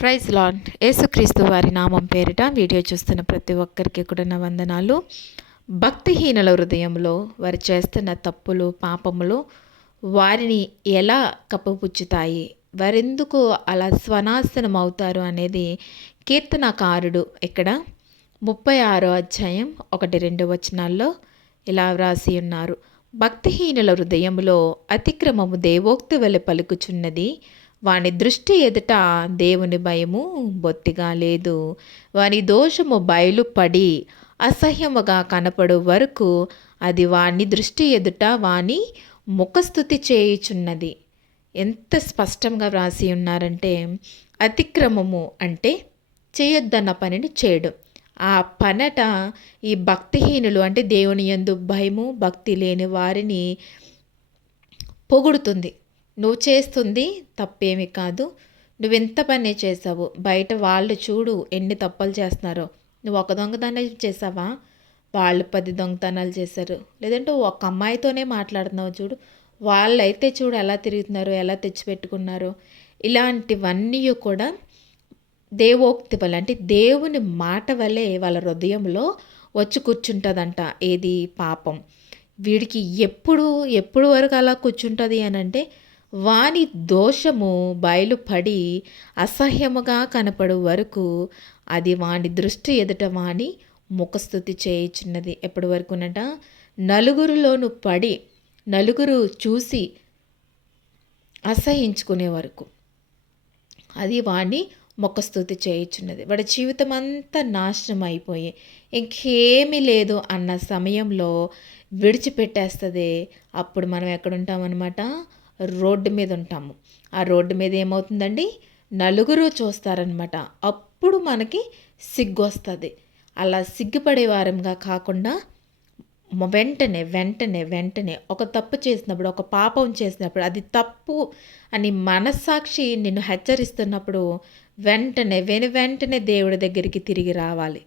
Praise lawn యేసుక్రీస్తు వారి నామం పేరిట వీడియో చూస్తున్న ప్రతి ఒక్కరికి కూడా నా వందనాలు. భక్తిహీనుల హృదయంలో వారు చేస్తున్న తప్పులు పాపములు వారిని ఎలా కప్పపుచ్చుతాయి? వారెందుకు అలా స్వనాశనం అవుతారు అనేది కీర్తనకారుడు ఇక్కడ ముప్పై ఆరో అధ్యాయం ఒకటి రెండు వచనాల్లో ఇలా వ్రాసి ఉన్నారు. భక్తిహీనుల హృదయంలో అతిక్రమము దేవోక్తి వలె పలుకుచున్నది వాని దృష్టి ఎదుట దేవుని భయము బొత్తిగా లేదు. వాని దోషము బయలుపడి అసహ్యముగా కనపడు వరకు అది వాని దృష్టి ఎదుట వాని ముఖస్థుతి చేయుచున్నది. ఎంత స్పష్టంగా వ్రాసి ఉన్నారంటే అతిక్రమము అంటే చేయొద్దన్న పనిని చేయడం. ఆ పనట ఈ భక్తిహీనులు అంటే దేవుని యందు భయము భక్తి లేని వారిని పొగుడుతుంది. నువ్వు చేస్తుంది తప్పేమి కాదు. నువ్వెంత పని చేసావు? బయట వాళ్ళు చూడు ఎన్ని తప్పులు చేస్తున్నారో. నువ్వు ఒక దొంగతనం చేసావా? వాళ్ళు పది దొంగతనాలు చేశారు. లేదంటే ఒక అమ్మాయితోనే మాట్లాడుతున్నావు చూడు. వాళ్ళైతే చూడు ఎలా తిరుగుతున్నారో ఎలా తెచ్చిపెట్టుకున్నారో. ఇలాంటివన్నీ కూడా దేవోక్తి వల్ల అంటే దేవుని మాట వల్లే వాళ్ళ హృదయంలో వచ్చి కూర్చుంటుందంట ఏది పాపం. వీడికి ఎప్పుడు ఎప్పుడు వరకు అలా కూర్చుంటుంది అని అంటే వాని దోషము బయలుపడి అసహ్యముగా కనపడు వరకు అది వాని దృష్టి ఎదుట వాని ముఖస్థుతి చేయుచున్నది. ఎప్పటి వరకునట? నలుగురిలోను పడి నలుగురు చూసి అసహించుకునే వరకు అది వాణ్ణి మొక్కస్థుతి చేయుచున్నది. వాడి జీవితం అంతా నాశనం అయిపోయి ఇంకేమీ లేదు అన్న సమయంలో విడిచిపెట్టేస్తుంది. అప్పుడు మనం ఎక్కడుంటామన్నమాట? రోడ్డు మీద ఉంటాము. ఆ రోడ్డు మీద ఏమవుతుందండి? నలుగురు చూస్తారనమాట అప్పుడు మనకి సిగ్గు వస్తుంది అలా సిగ్గుపడే వారంగా కాకుండా వెంటనే వెంటనే వెంటనే ఒక తప్పు చేసినప్పుడు ఒక పాపం చేసినప్పుడు అది తప్పు అని మనస్సాక్షి నిన్ను హెచ్చరిస్తున్నప్పుడు వెంటనే వెను వెంటనే దేవుడి దగ్గరికి తిరిగి రావాలి.